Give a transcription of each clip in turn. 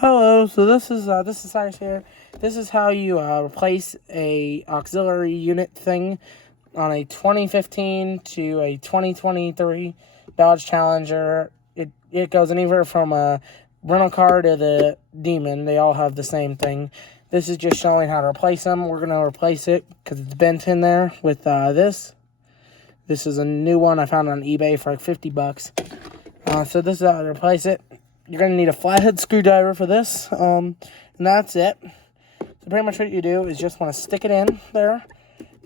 Hello, so this is Cyrus here. This is how you replace a auxiliary unit thing on a 2015 to a 2023 Dodge Challenger. It goes anywhere from a rental car to the Demon. They all have the same thing. This is just showing how to replace them. We're going to replace it because it's bent in there with this. This is a new one I found on eBay for like 50 bucks. So this is how to replace it. You're going to need a flathead screwdriver for this, and that's it. So pretty much what you do is just want to stick it in there,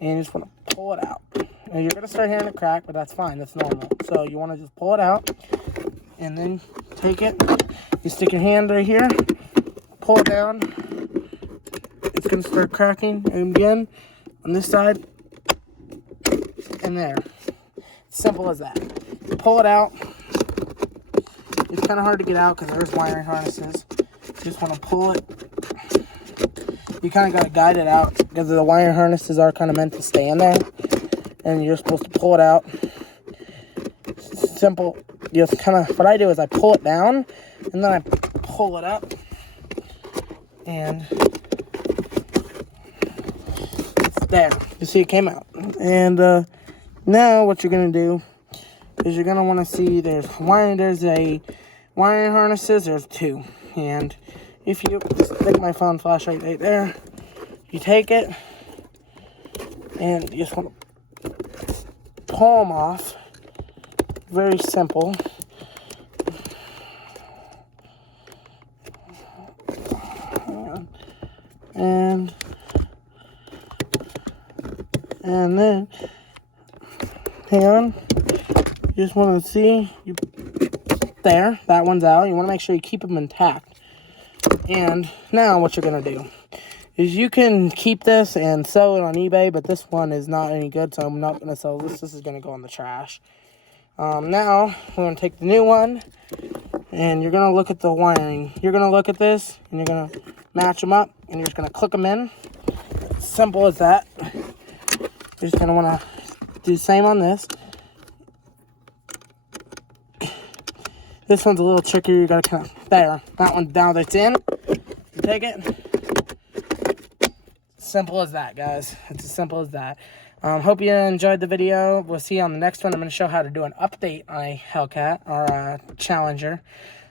and you just want to pull it out. And you're going to start hearing it crack, but that's fine. That's normal. So you want to just pull it out, and then take it. You stick your hand right here, pull it down. It's going to start cracking, and again, on this side, and there. Simple as that. You pull it out. It's kind of hard to get out because there's wiring harnesses. You just want to pull it. You kind of got to guide it out because the wiring harnesses are kind of meant to stay in there. And you're supposed to pull it out. Simple. Just kind of, what I do is I pull it down and then I pull it up. And it's there. You see it came out. And now what you're going to do is you're going to want to see there's a wiring harnesses, there's two. And if you stick my phone flashlight right there, you take it and you just want to pull them off. Very simple. And then, hang on. You just want to see, there, that one's out. You want to make sure you keep them intact. And now what you're going to do is you can keep this and sell it on eBay, but this one is not any good, so I'm not going to sell this. This is going to go in the trash. Now, we're going to take the new one, and you're going to look at the wiring. You're going to look at this, and you're going to match them up, and you're just going to click them in. Simple as that. You're just going to want to do the same on this. This one's a little trickier. You gotta kind of, there. That one, now that's in. You take it. Simple as that, guys. It's as simple as that. Hope you enjoyed the video. We'll see you on the next one. I'm going to show how to do an update on a Hellcat or a Challenger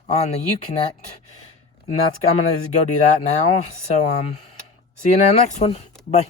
on the Uconnect. And I'm going to go do that now. So, see you in the next one. Bye.